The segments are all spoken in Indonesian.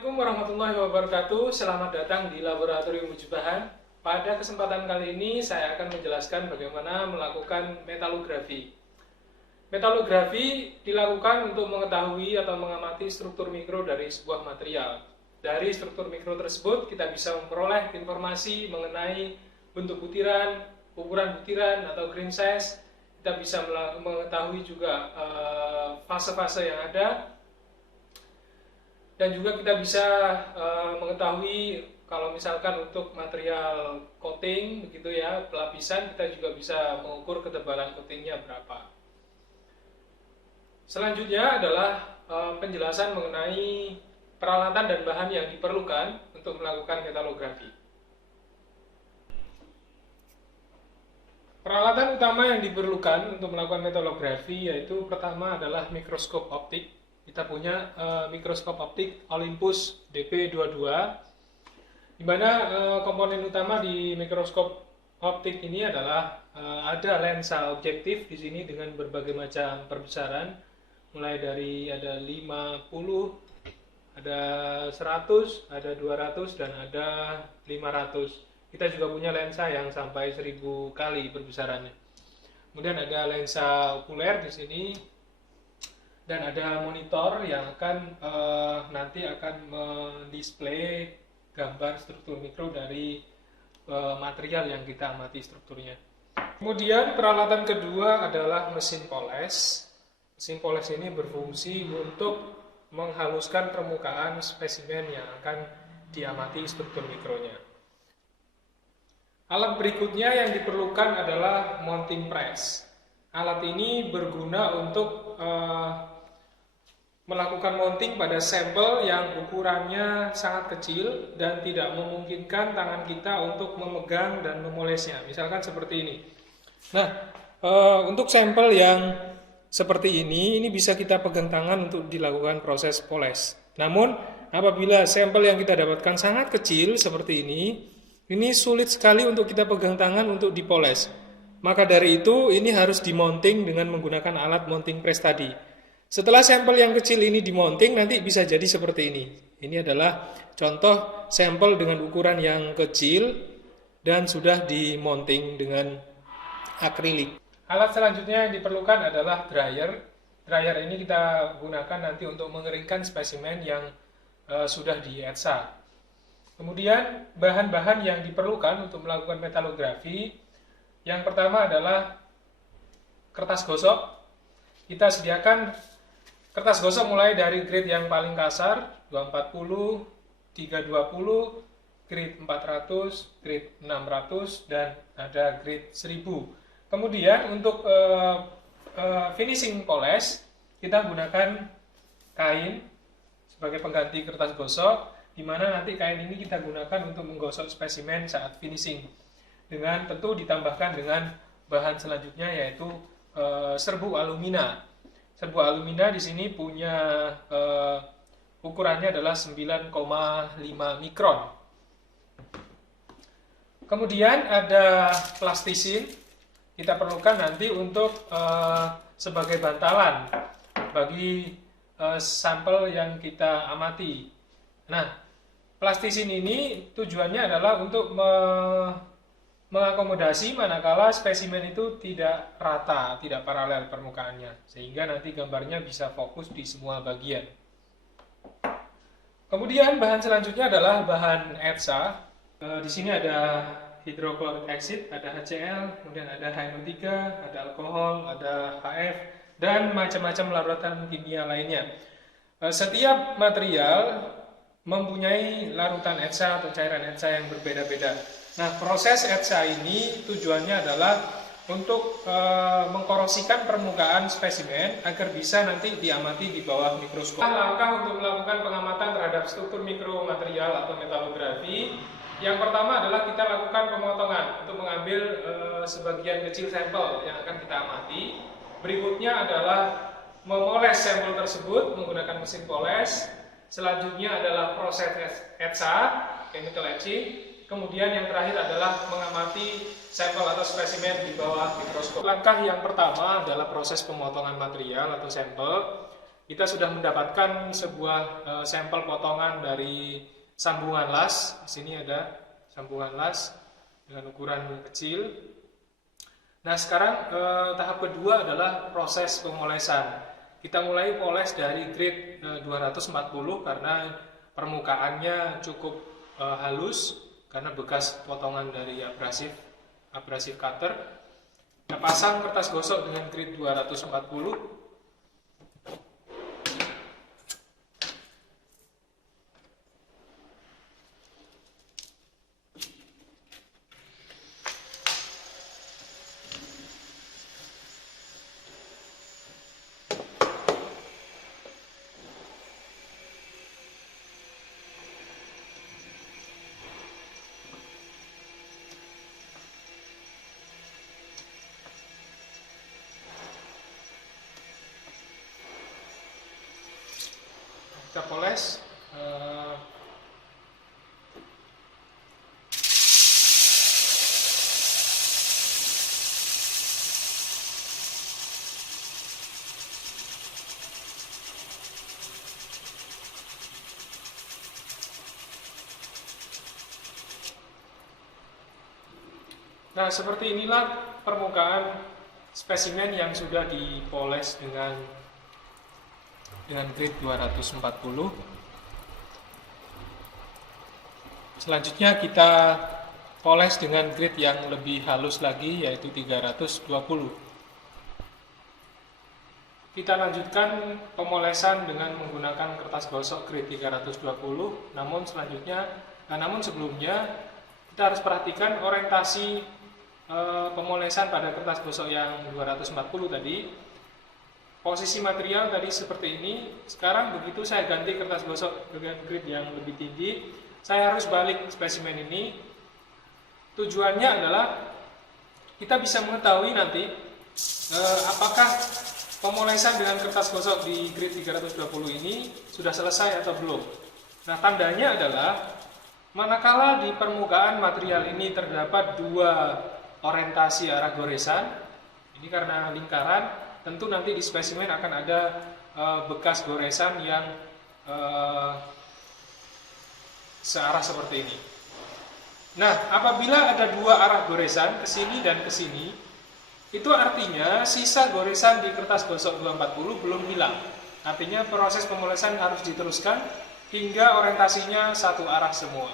Assalamualaikum warahmatullahi wabarakatuh. Selamat datang di Laboratorium Mujubahan. Pada kesempatan kali ini saya akan menjelaskan bagaimana melakukan metalografi. Metalografi dilakukan untuk mengetahui atau mengamati struktur mikro dari sebuah material. Dari struktur mikro tersebut kita bisa memperoleh informasi mengenai bentuk butiran, ukuran butiran atau grain size. Kita bisa mengetahui juga fase-fase yang ada. Dan juga kita bisa mengetahui kalau misalkan untuk material coating begitu ya, pelapisan, kita juga bisa mengukur ketebalan coatingnya berapa. Selanjutnya adalah penjelasan mengenai peralatan dan bahan yang diperlukan untuk melakukan metalografi. Peralatan utama yang diperlukan untuk melakukan metalografi yaitu pertama adalah mikroskop optik. Kita punya mikroskop optik Olympus DP22, di mana komponen utama di mikroskop optik ini adalah ada lensa objektif di sini dengan berbagai macam perbesaran, mulai dari ada 50, ada 100, ada 200 dan ada 500. Kita juga punya lensa yang sampai 1000 kali perbesarannya. Kemudian ada lensa okuler di sini. Dan ada monitor yang akan nanti akan mendisplay gambar struktur mikro dari material yang kita amati strukturnya. Kemudian peralatan kedua adalah mesin poles. Mesin poles ini berfungsi untuk menghaluskan permukaan spesimen yang akan diamati struktur mikronya. Alat berikutnya yang diperlukan adalah mounting press. Alat ini berguna untuk melakukan mounting pada sampel yang ukurannya sangat kecil dan tidak memungkinkan tangan kita untuk memegang dan memolesnya. Misalkan seperti ini. Nah, untuk sampel yang seperti ini bisa kita pegang tangan untuk dilakukan proses poles. Namun, apabila sampel yang kita dapatkan sangat kecil seperti ini sulit sekali untuk kita pegang tangan untuk dipoles. Maka dari itu, ini harus dimounting dengan menggunakan alat mounting press tadi. Setelah sampel yang kecil ini dimounting, nanti bisa jadi seperti ini. Ini adalah contoh sampel dengan ukuran yang kecil dan sudah dimounting dengan akrilik. Alat selanjutnya yang diperlukan adalah dryer. Dryer ini kita gunakan nanti untuk mengeringkan spesimen yang sudah dietsa. Kemudian bahan-bahan yang diperlukan untuk melakukan metalografi, yang pertama adalah kertas gosok. Kita sediakan kertas gosok mulai dari grade yang paling kasar 240, 320, grade 400, grade 600 dan ada grade 1000. Kemudian untuk finishing poles kita gunakan kain sebagai pengganti kertas gosok, di mana nanti kain ini kita gunakan untuk menggosok spesimen saat finishing. Dengan tentu ditambahkan dengan bahan selanjutnya yaitu serbuk alumina. Serbuk alumina di sini punya ukurannya adalah 9,5 mikron. Kemudian ada plastisin. Kita perlukan nanti untuk sebagai bantalan bagi sampel yang kita amati. Nah, plastisin ini tujuannya adalah untuk mengakomodasi manakala spesimen itu tidak rata, tidak paralel permukaannya, sehingga nanti gambarnya bisa fokus di semua bagian. Kemudian bahan selanjutnya adalah bahan etsa. Di sini ada hydrochloric acid, ada HCl, kemudian ada HNO3, ada alkohol, ada HF, dan macam-macam larutan kimia lainnya. Setiap material mempunyai larutan etsa atau cairan etsa yang berbeda-beda. Nah, proses etsa ini tujuannya adalah untuk mengkorosikan permukaan spesimen agar bisa nanti diamati di bawah mikroskop. Langkah untuk melakukan pengamatan terhadap struktur mikro material atau metalografi, yang pertama adalah kita lakukan pemotongan untuk mengambil sebagian kecil sampel yang akan kita amati. Berikutnya adalah memoles sampel tersebut menggunakan mesin poles. Selanjutnya adalah proses etsa, chemical etching. Kemudian yang terakhir adalah mengamati sampel atau spesimen di bawah mikroskop. Langkah yang pertama adalah proses pemotongan material atau sampel. kita sudah mendapatkan sebuah sampel potongan dari sambungan las. Di sini ada sambungan las dengan ukuran kecil. Nah, sekarang tahap kedua adalah proses pemolesan. Kita mulai poles dari grade 240 karena permukaannya cukup halus karena bekas potongan dari abrasif cutter. Kita pasang kertas gosok dengan grade 240. Kita poles. Nah, seperti inilah permukaan spesimen yang sudah dipoles dengan grade 240. Selanjutnya kita poles dengan grade yang lebih halus lagi, yaitu 320. Kita lanjutkan pemolesan dengan menggunakan kertas gosok grade 320. Namun sebelumnya kita harus perhatikan orientasi pemolesan pada kertas gosok yang 240 tadi. Posisi material tadi seperti ini. Sekarang begitu saya ganti kertas gosok dengan grade yang lebih tinggi, saya harus balik spesimen ini. Tujuannya adalah kita bisa mengetahui nanti apakah pemolesan dengan kertas gosok di grade 320 ini sudah selesai atau belum. Nah, tandanya adalah manakala di permukaan material ini terdapat dua orientasi arah goresan, ini karena lingkaran, tentu nanti di spesimen akan ada bekas goresan yang searah seperti ini. Nah, apabila ada dua arah goresan, ke sini dan ke sini, itu artinya sisa goresan di kertas gosok 240 belum hilang. Artinya proses pemolesan harus diteruskan hingga orientasinya satu arah semua.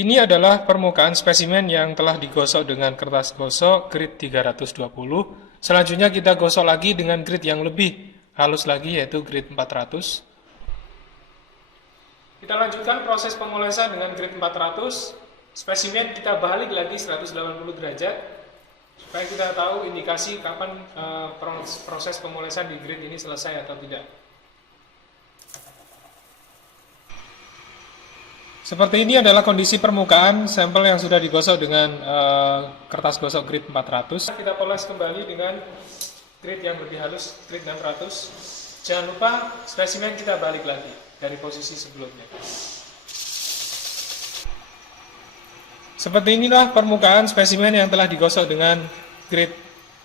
Ini adalah permukaan spesimen yang telah digosok dengan kertas gosok grade 320. Selanjutnya kita gosok lagi dengan grade yang lebih halus lagi, yaitu grade 400. Kita lanjutkan proses pemolesan dengan grade 400. Spesimen kita balik lagi 180 derajat supaya kita tahu indikasi kapan proses pemolesan di grade ini selesai atau tidak. Seperti ini adalah kondisi permukaan sampel yang sudah digosok dengan kertas gosok grade 400. Kita poles kembali dengan grade yang lebih halus, grade 600. Jangan lupa spesimen kita balik lagi dari posisi sebelumnya. Seperti inilah permukaan spesimen yang telah digosok dengan grade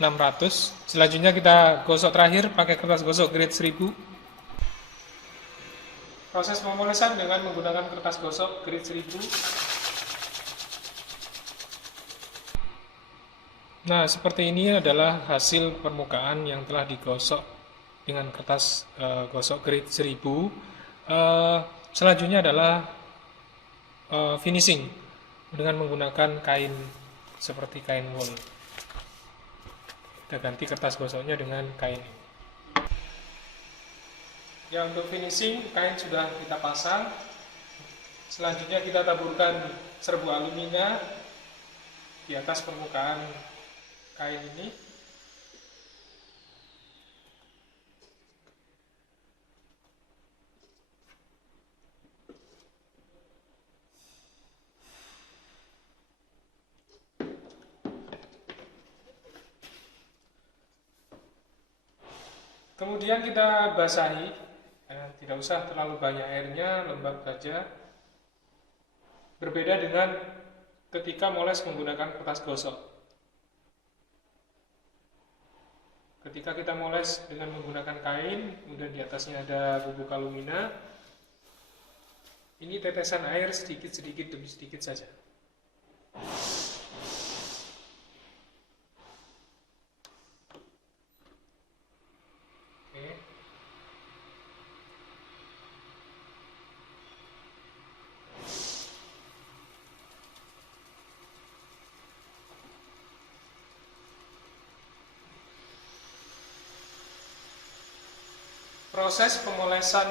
600. Selanjutnya kita gosok terakhir pakai kertas gosok grade 1000. Proses pemolesan dengan menggunakan kertas gosok grade 1000. Nah, seperti ini adalah hasil permukaan yang telah digosok dengan kertas gosok grade 1000. Selanjutnya adalah finishing dengan menggunakan kain seperti kain wool. Kita ganti kertas gosoknya dengan kain ini. Ya, untuk finishing kain sudah kita pasang. Selanjutnya kita taburkan serbuk alumina di atas permukaan kain ini. Kemudian kita basahi, tidak usah terlalu banyak airnya, lembab saja. Berbeda dengan ketika moles menggunakan kertas gosok. Ketika kita moles dengan menggunakan kain, kemudian di atasnya ada bubuk alumina, ini tetesan air sedikit-sedikit demi sedikit saja. Oke. Proses pemolesan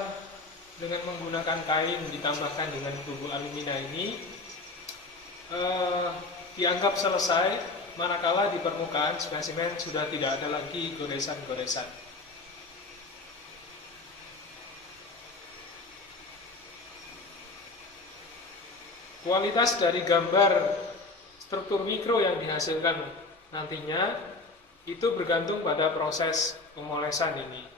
dengan menggunakan kain ditambahkan dengan bubuk alumina ini dianggap selesai manakala di permukaan spesimen sudah tidak ada lagi goresan-goresan. Kualitas dari gambar struktur mikro yang dihasilkan nantinya itu bergantung pada proses pemolesan ini.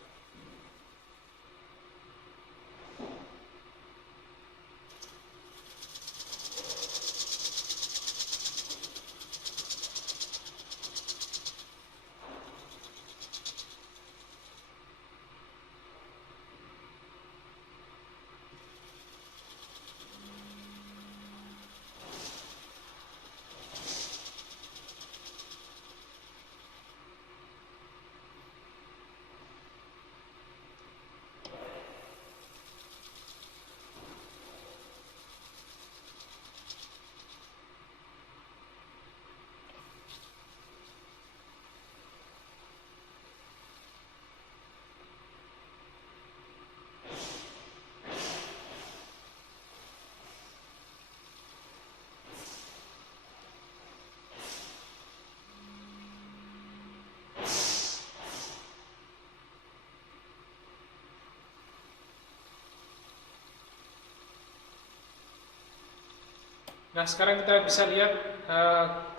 Nah, sekarang kita bisa lihat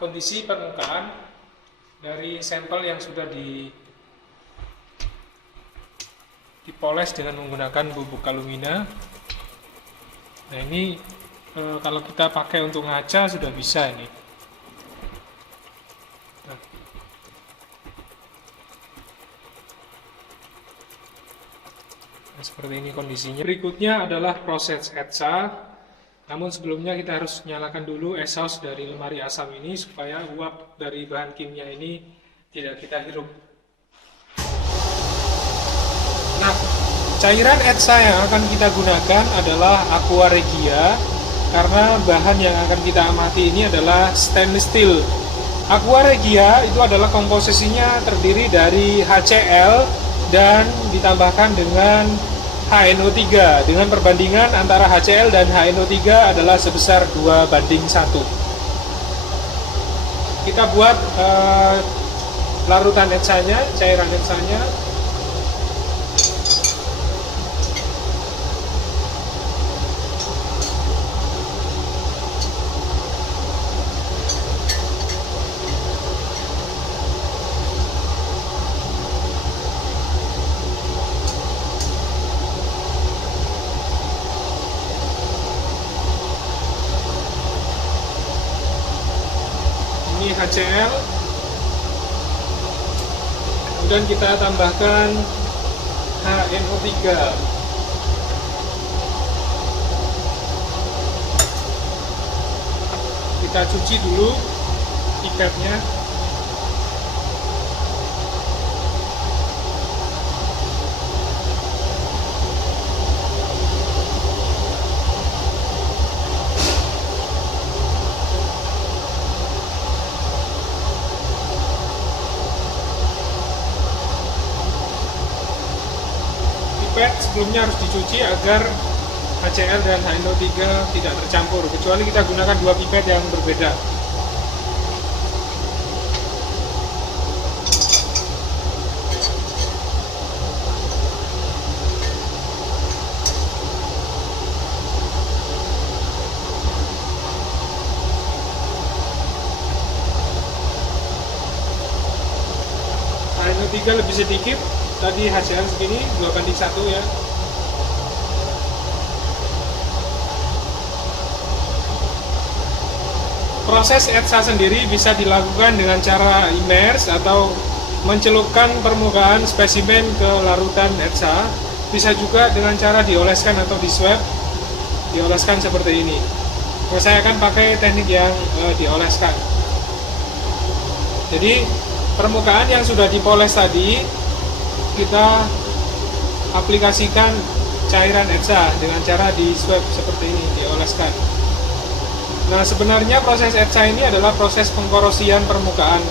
kondisi permukaan dari sampel yang sudah dipoles dengan menggunakan bubuk alumina. Nah, ini kalau kita pakai untuk ngaca sudah bisa ini. Nah, seperti ini kondisinya. Berikutnya adalah proses etsa. Namun sebelumnya kita harus nyalakan dulu exhaust dari lemari asam ini supaya uap dari bahan kimia ini tidak kita hirup. Nah, cairan etsa yang akan kita gunakan adalah aqua regia karena bahan yang akan kita amati ini adalah stainless steel. Aqua regia itu adalah komposisinya terdiri dari HCl dan ditambahkan dengan HNO3 dengan perbandingan antara HCl dan HNO3 adalah sebesar 2:1. Kita buat larutan etsanya, cairan etsanya. Ini HCl, kemudian kita tambahkan HNO3. Kita cuci dulu pipetnya. Sebelumnya harus dicuci agar HCl dan HNO3 tidak tercampur, kecuali kita gunakan dua pipet yang berbeda. HNO3 lebih sedikit, tadi HCl segini 2:1 ya. proses etsa sendiri bisa dilakukan dengan cara immerse atau mencelupkan permukaan spesimen ke larutan etsa. Bisa juga dengan cara dioleskan atau diswab, dioleskan seperti ini. Nah, saya akan pakai teknik yang dioleskan. Jadi permukaan yang sudah dipoles tadi kita aplikasikan cairan etsa dengan cara diswab seperti ini, dioleskan. Nah, sebenarnya proses etsa ini adalah proses pengkorosian permukaan.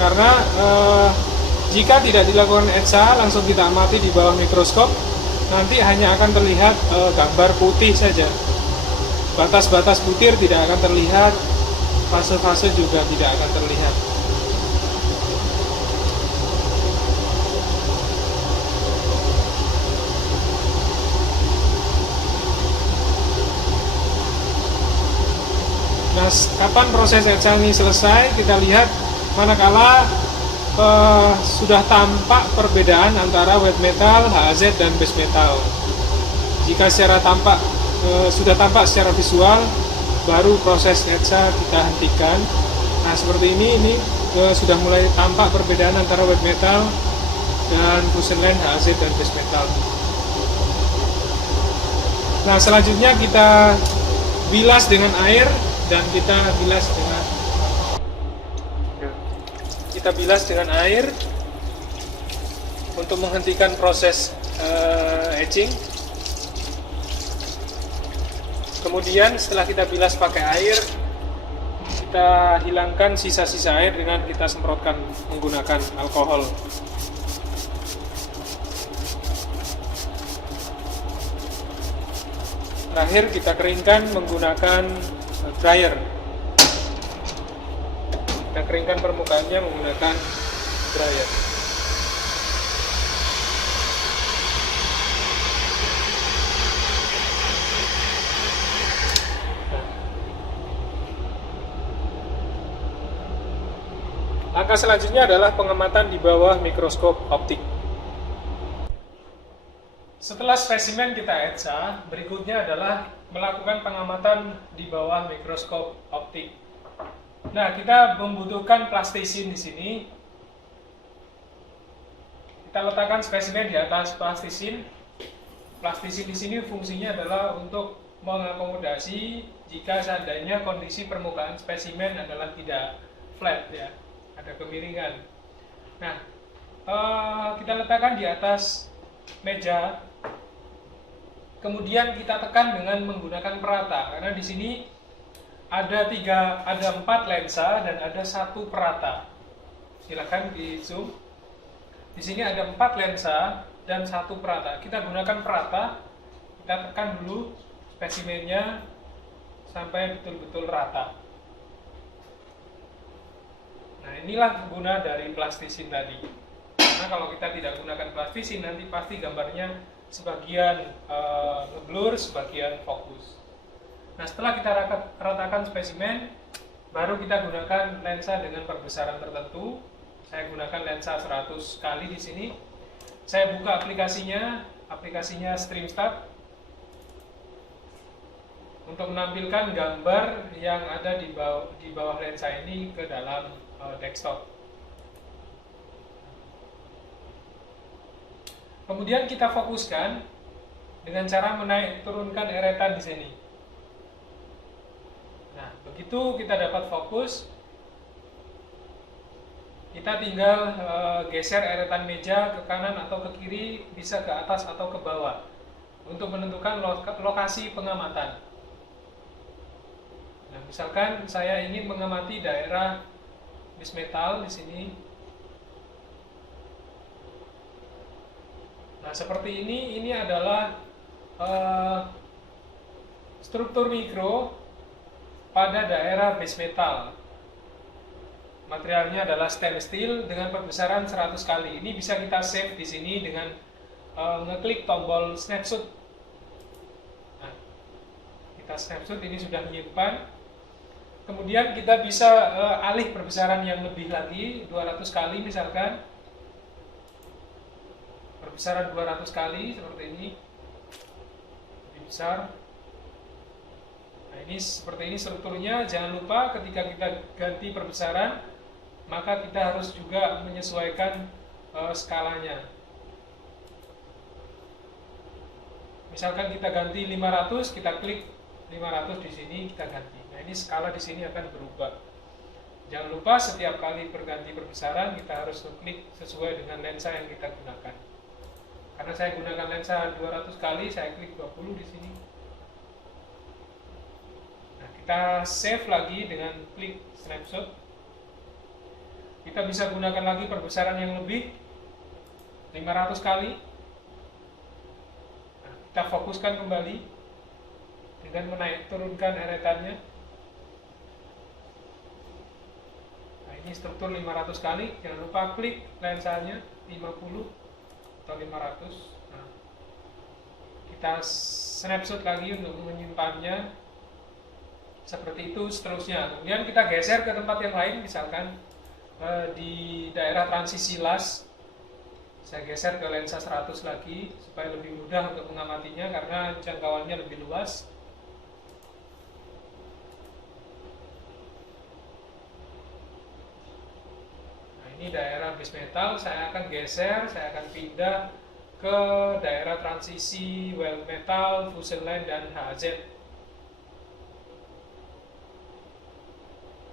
Karena jika tidak dilakukan etsa, langsung kita amati di bawah mikroskop, nanti hanya akan terlihat gambar putih saja. Batas-batas butir tidak akan terlihat, fase-fase juga tidak akan terlihat. Nah, kapan proses etsa ini selesai? Kita lihat manakala sudah tampak perbedaan antara wet metal, HAZ, dan base metal. Jika secara tampak sudah tampak secara visual, baru proses etsa kita hentikan. Nah, seperti ini sudah mulai tampak perbedaan antara wet metal dan fusion line HAZ dan base metal. Nah, selanjutnya kita bilas dengan air dan kita bilas dengan air untuk menghentikan proses etching. Kemudian setelah kita bilas pakai air, kita hilangkan sisa-sisa air dengan kita semprotkan menggunakan alkohol. Terakhir kita keringkan menggunakan dryer. Kita keringkan permukaannya menggunakan dryer. Langkah selanjutnya adalah pengamatan di bawah mikroskop optik. Setelah spesimen kita etsa, berikutnya adalah melakukan pengamatan di bawah mikroskop optik. Nah, kita membutuhkan plastisin di sini. Kita letakkan spesimen di atas plastisin. Plastisin di sini fungsinya adalah untuk mengakomodasi jika seandainya kondisi permukaan spesimen adalah tidak flat, ya, ada kemiringan. Nah, kita letakkan di atas meja. Kemudian kita tekan dengan menggunakan perata, karena di sini ada 4 lensa dan ada 1 perata. Silakan di zoom. Di sini ada 4 lensa dan 1 perata. Kita gunakan perata. Kita tekan dulu spesimennya sampai betul-betul rata. Nah, inilah guna dari plastisin tadi. Karena kalau kita tidak gunakan plastisin, nanti pasti gambarnya sebagian ngeblur, sebagian fokus. Nah, setelah kita ratakan spesimen, baru kita gunakan lensa dengan perbesaran tertentu. Saya gunakan lensa 100 kali di sini. Saya buka aplikasinya StreamStab untuk menampilkan gambar yang ada di bawah lensa ini ke dalam desktop. Kemudian kita fokuskan dengan cara turunkan eretan di sini. Nah, begitu kita dapat fokus, kita tinggal geser eretan meja ke kanan atau ke kiri, bisa ke atas atau ke bawah untuk menentukan lokasi pengamatan. Nah, misalkan saya ingin mengamati daerah base metal di sini. Nah, seperti ini adalah struktur mikro pada daerah base metal. Materialnya adalah stainless steel dengan perbesaran 100 kali. Ini bisa kita save di sini dengan ngeklik tombol snapshot. Nah, kita snapshot, ini sudah menyimpan. Kemudian kita bisa alih perbesaran yang lebih lagi, 200 kali misalkan. Perbesaran 200 kali seperti ini. Lebih besar. Nah, ini seperti ini strukturnya. Jangan lupa ketika kita ganti perbesaran, maka kita harus juga menyesuaikan skalanya. Misalkan kita ganti 500, kita klik 500 di sini, kita ganti. Nah, ini skala di sini akan berubah. Jangan lupa setiap kali berganti perbesaran kita harus klik sesuai dengan lensa yang kita gunakan. Karena saya gunakan lensa 200 kali, saya klik 20 di sini. Nah, kita save lagi dengan klik snapshot. Kita bisa gunakan lagi perbesaran yang lebih 500 kali. Nah, kita fokuskan kembali dengan turunkan eretannya. Nah, ini struktur 500 kali. Jangan lupa klik lensanya 50 atau 500. Nah, kita snapshot lagi untuk menyimpannya seperti itu seterusnya. Kemudian kita geser ke tempat yang lain, misalkan di daerah transisi las, saya geser ke lensa 100 lagi supaya lebih mudah untuk mengamatinya karena jangkauannya lebih luas. Ini daerah base metal, saya akan geser, saya akan pindah ke daerah transisi weld metal, fusion line, dan HZ.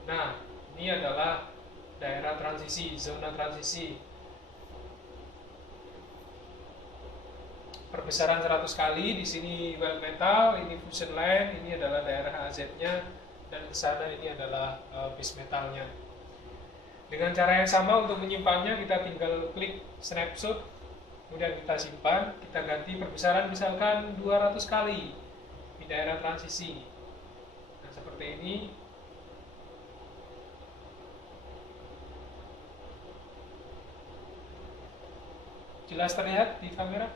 Nah, ini adalah daerah transisi, zona transisi. Perbesaran 100 kali, di sini weld metal, ini fusion line, ini adalah daerah HZ-nya, dan ke sana ini adalah base metalnya. Dengan cara yang sama untuk menyimpannya, kita tinggal klik snapshot, kemudian kita simpan, kita ganti perbesaran misalkan 200 kali di daerah transisi. Nah, seperti ini. Jelas terlihat di kamera?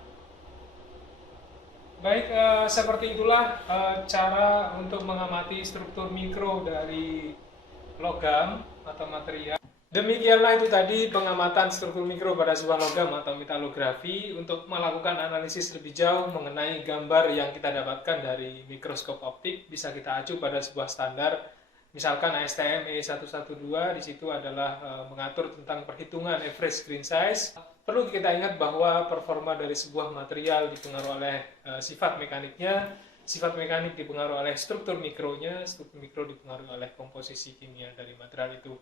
Baik, seperti itulah cara untuk mengamati struktur mikro dari logam atau material. Demikianlah itu tadi pengamatan struktur mikro pada sebuah logam atau metalografi. Untuk melakukan analisis lebih jauh mengenai gambar yang kita dapatkan dari mikroskop optik, bisa kita acu pada sebuah standar. Misalkan ASTM E112, di situ adalah mengatur tentang perhitungan average grain size. Perlu kita ingat bahwa performa dari sebuah material dipengaruhi oleh sifat mekaniknya, sifat mekanik dipengaruhi oleh struktur mikronya, struktur mikro dipengaruhi oleh komposisi kimia dari material itu.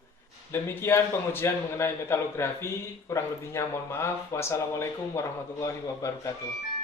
Demikian pengujian mengenai metalografi, kurang lebihnya mohon maaf. Wassalamualaikum warahmatullahi wabarakatuh.